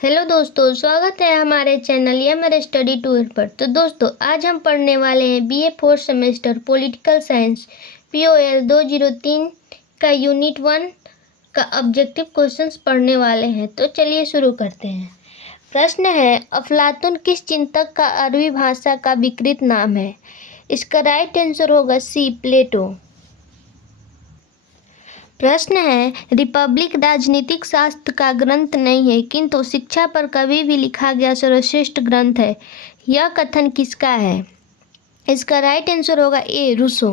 Hello दोस्तों, स्वागत है हमारे चैनल या मेरे स्टडी टूर पर। तो दोस्तों, आज हम पढ़ने वाले हैं BA fourth semester political science POL 203 का यूनिट 1 का ऑब्जेक्टिव क्वेश्चंस पढ़ने वाले हैं। तो चलिए शुरू करते हैं। प्रश्न है, अफलातून किस चिंतक का अरबी भाषा का विकृत नाम है? इसका राइट आंसर होगा सी, प्लेटो। प्रश्न है, रिपब्लिक राजनीतिक शास्त्र का ग्रंथ नहीं है किंतु शिक्षा पर कभी भी लिखा गया सर्वश्रेष्ठ ग्रंथ है। यह कथन किसका है? इसका राइट आंसर होगा ए, रूसो।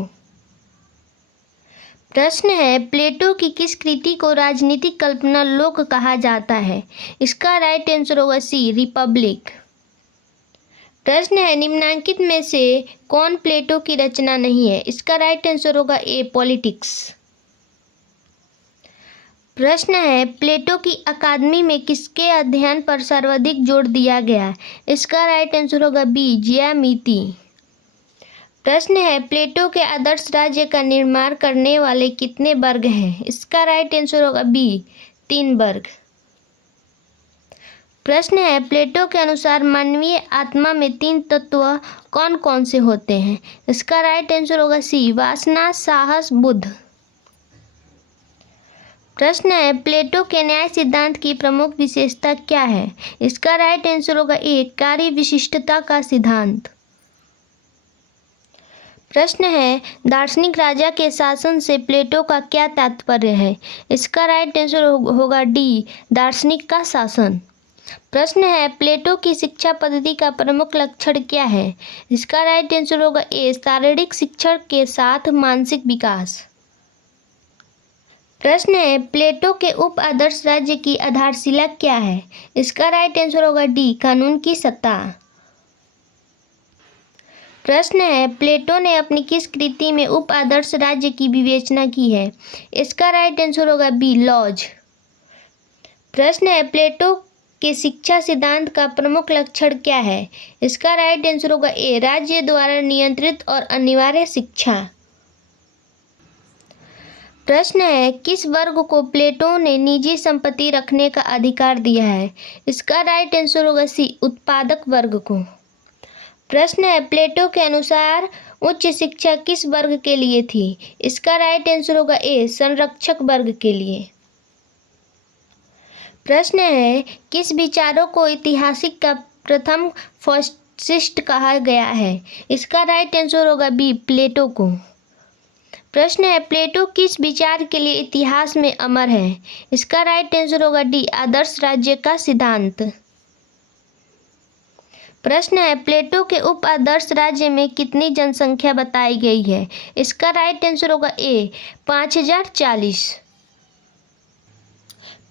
प्रश्न है, प्लेटो की किस कृति को राजनीतिक कल्पना लोक कहा जाता है? इसका राइट आंसर होगा सी, रिपब्लिक। प्रश्न है, निम्नांकित में से कौन प्लेटो की रचना नहीं है? इसका राइट आंसर होगा ए, पॉलिटिक्स। प्रश्न है, प्लेटो की अकादमी में किसके अध्ययन पर सर्वाधिक जोर दिया गया? इसका राइट आंसर होगा बी, ज्यामिति। प्रश्न है, प्लेटो के आदर्श राज्य का निर्माण करने वाले कितने वर्ग हैं? इसका राइट आंसर होगा बी, 3 वर्ग। प्रश्न है, प्लेटो के अनुसार मानवीय आत्मा में 3 तत्व कौन कौन से होते हैं? इसका राइट आंसर होगा सी, वासना, साहस, बुद्ध। प्रश्न है, प्लेटो के न्याय सिद्धांत की प्रमुख विशेषता क्या है? इसका राइट आंसर होगा ए, कार्य विशिष्टता का सिद्धांत। प्रश्न है, दार्शनिक राजा के शासन से प्लेटो का क्या तात्पर्य है? इसका राइट आंसर होगा डी, दार्शनिक का शासन। प्रश्न है, प्लेटो की शिक्षा पद्धति का प्रमुख लक्षण क्या है? इसका राइट आंसर होगा ए, शारीरिक शिक्षण के साथ मानसिक विकास। प्रश्न है, प्लेटो के उप आदर्श राज्य की आधारशिला क्या है? इसका राइट आंसर होगा डी, कानून की सत्ता। प्रश्न है, प्लेटो ने अपनी किस कृति में उप आदर्श राज्य की विवेचना की है? इसका राइट आंसर होगा बी, लॉज। प्रश्न है, प्लेटो के शिक्षा सिद्धांत का प्रमुख लक्षण क्या है? इसका राइट आंसर होगा ए, राज्य द्वारा नियंत्रित और अनिवार्य शिक्षा। प्रश्न है, किस वर्ग को प्लेटो ने निजी संपत्ति रखने का अधिकार दिया है? इसका राइट आंसर होगा सी, उत्पादक वर्ग को। प्रश्न है, प्लेटो के अनुसार उच्च शिक्षा किस वर्ग के लिए थी? इसका राइट आंसर होगा ए, संरक्षक वर्ग के लिए। प्रश्न है, किस विचारों को ऐतिहासिक का प्रथम फासिस्ट कहा गया है? इसका राइट आंसर होगा बी, प्लेटो को। प्रश्न है, प्लेटो किस विचार के लिए इतिहास में अमर है? इसका राइट आंसर होगा डी, आदर्श राज्य का सिद्धांत। प्रश्न है, प्लेटो के उप आदर्श राज्य में कितनी जनसंख्या बताई गई है? इसका राइट आंसर होगा ए, 5040।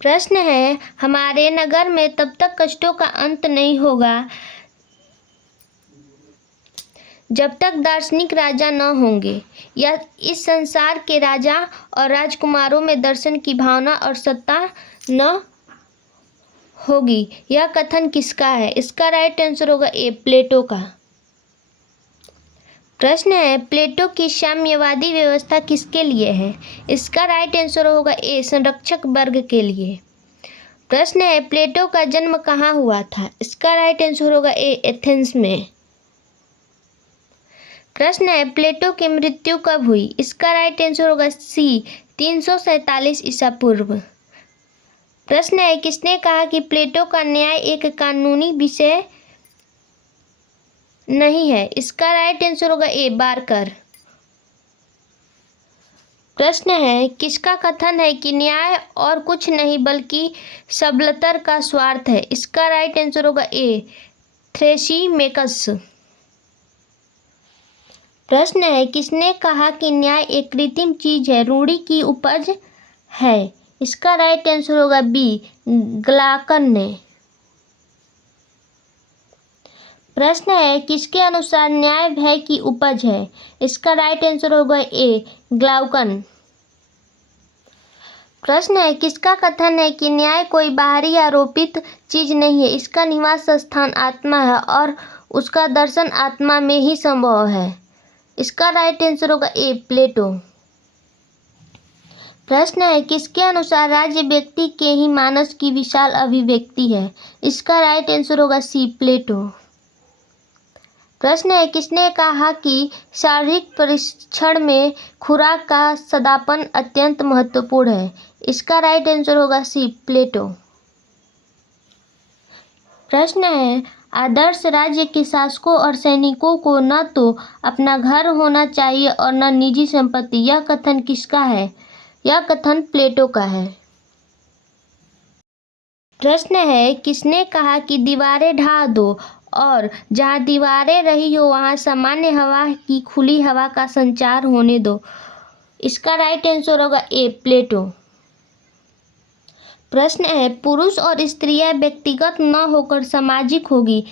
प्रश्न है, हमारे नगर में तब तक कष्टों का अंत नहीं होगा जब तक दार्शनिक राजा न होंगे या इस संसार के राजा और राजकुमारों में दर्शन की भावना और सत्ता न होगी। यह कथन किसका है? इसका राइट आंसर होगा ए, प्लेटो का। प्रश्न है, प्लेटो की साम्यवादी व्यवस्था किसके लिए है? इसका राइट आंसर होगा ए, संरक्षक वर्ग के लिए। प्रश्न है, प्लेटो का जन्म कहाँ हुआ था? इसका राइट आंसर होगा ए, एथेंस में। प्रश्न है, प्लेटो की मृत्यु कब हुई? इसका राइट आंसर होगा सी, 347 ईसा पूर्व। प्रश्न है, किसने कहा कि प्लेटो का न्याय एक कानूनी विषय नहीं है? इसका राइट आंसर होगा ए, बारकर। प्रश्न है, किसका कथन है कि न्याय और कुछ नहीं बल्कि सबलतर का स्वार्थ है? इसका राइट आंसर होगा ए, थ्रेसिमेकस। प्रश्न है, किसने कहा कि न्याय एक कृत्रिम चीज है, रूढ़ि की उपज है? इसका राइट आंसर होगा बी, ग्लाकन ने। प्रश्न है, किसके अनुसार न्याय भय की उपज है? इसका राइट आंसर होगा ए, ग्लाउकन। प्रश्न है, किसका कथन है कि न्याय कोई बाहरी आरोपित चीज नहीं है, इसका निवास स्थान आत्मा है और उसका दर्शन आत्मा में ही संभव है? इसका राइट आंसर होगा ए, प्लेटो। प्रश्न है किसके अनुसार राज्य व्यक्ति के ही मानस की विशाल अभिव्यक्ति है। इसका राइट आंसर होगा सी, प्लेटो। प्रश्न है किसने कहा कि शारीरिक परीक्षण में खुराक का सदापन अत्यंत महत्वपूर्ण है। इसका राइट आंसर होगा सी, प्लेटो। प्रश्न है आदर्श राज्य के शासकों और सैनिकों को न तो अपना घर होना चाहिए और न निजी संपत्ति। यह कथन किसका है। यह कथन प्लेटो का है। प्रश्न है किसने कहा कि दीवारें ढा दो और जहां दीवारें रही हो वहां सामान्य हवा की खुली हवा का संचार होने दो। इसका राइट आंसर होगा ए, प्लेटो। प्रश्न है पुरुष और स्त्रियां व्यक्तिगत न होकर सामाजिक होगी।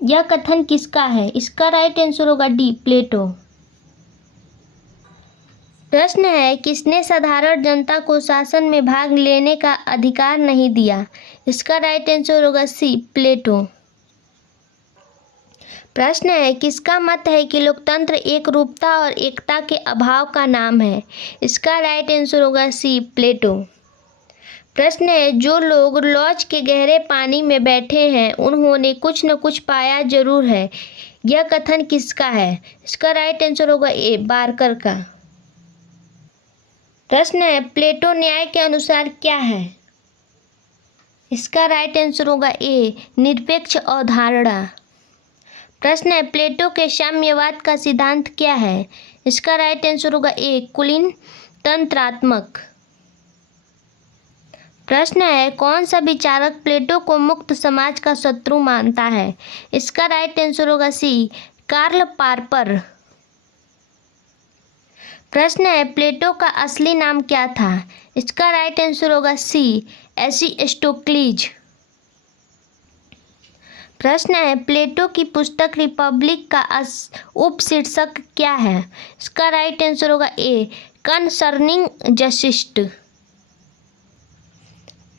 यह कथन किसका है। इसका राइट आंसर होगा डी, प्लेटो। प्रश्न है किसने साधारण जनता को शासन में भाग लेने का अधिकार नहीं दिया। इसका राइट आंसर होगा सी, प्लेटो। प्रश्न है किसका मत है कि लोकतंत्र एक रूपता और एकता के अभाव का नाम है। इसका राइट आंसर होगा सी, प्लेटो। प्रश्न है जो लोग लॉज के गहरे पानी में बैठे हैं उन्होंने कुछ न कुछ पाया जरूर है। यह कथन किसका है। इसका राइट आंसर होगा ए, बार्कर का। प्रश्न है प्लेटो न्याय के अनुसार क्या है। इसका राइट आंसर होगा ए, निरपेक्ष अवधारणा। प्रश्न है प्लेटो के साम्यवाद का सिद्धांत क्या है। इसका राइट आंसर होगा ए, कुलीन तंत्रात्मक। प्रश्न है कौन सा विचारक प्लेटो को मुक्त समाज का शत्रु मानता है। इसका राइट आंसर होगा सी, कार्ल पार्पर। प्रश्न है प्लेटो का असली नाम क्या था। इसका राइट आंसर होगा सी, एरिस्टोक्लीज। प्रश्न है प्लेटो की पुस्तक रिपब्लिक का उपशीर्षक क्या है। इसका राइट आंसर होगा ए, कंसर्निंग जस्टिस।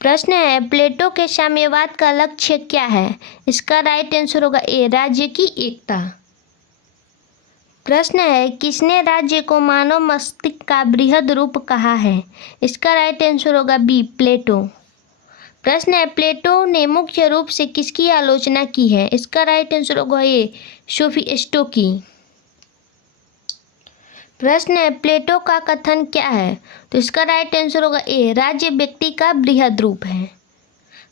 प्रश्न है प्लेटो के साम्यवाद का लक्ष्य क्या है। इसका राइट आंसर होगा ए, राज्य की एकता। प्रश्न है किसने राज्य को मानव मस्तिष्क का बृहद रूप कहा है। इसका राइट आंसर होगा बी, प्लेटो। प्रश्न है प्लेटो ने मुख्य रूप से किसकी आलोचना की है। इसका राइट आंसर होगा ए, सोफिस्टों की। प्रश्न है प्लेटो का कथन क्या है। तो इसका राइट आंसर होगा ए, राज्य व्यक्ति का बृहद रूप है।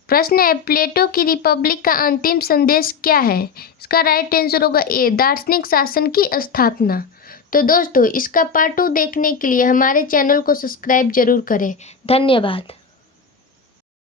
प्रश्न है प्लेटो की रिपब्लिक का अंतिम संदेश क्या है। इसका राइट आंसर होगा ए, दार्शनिक शासन की स्थापना। तो दोस्तों इसका पार्ट 2 देखने के लिए हमारे चैनल को सब्सक्राइब जरूर करें। धन्यवाद।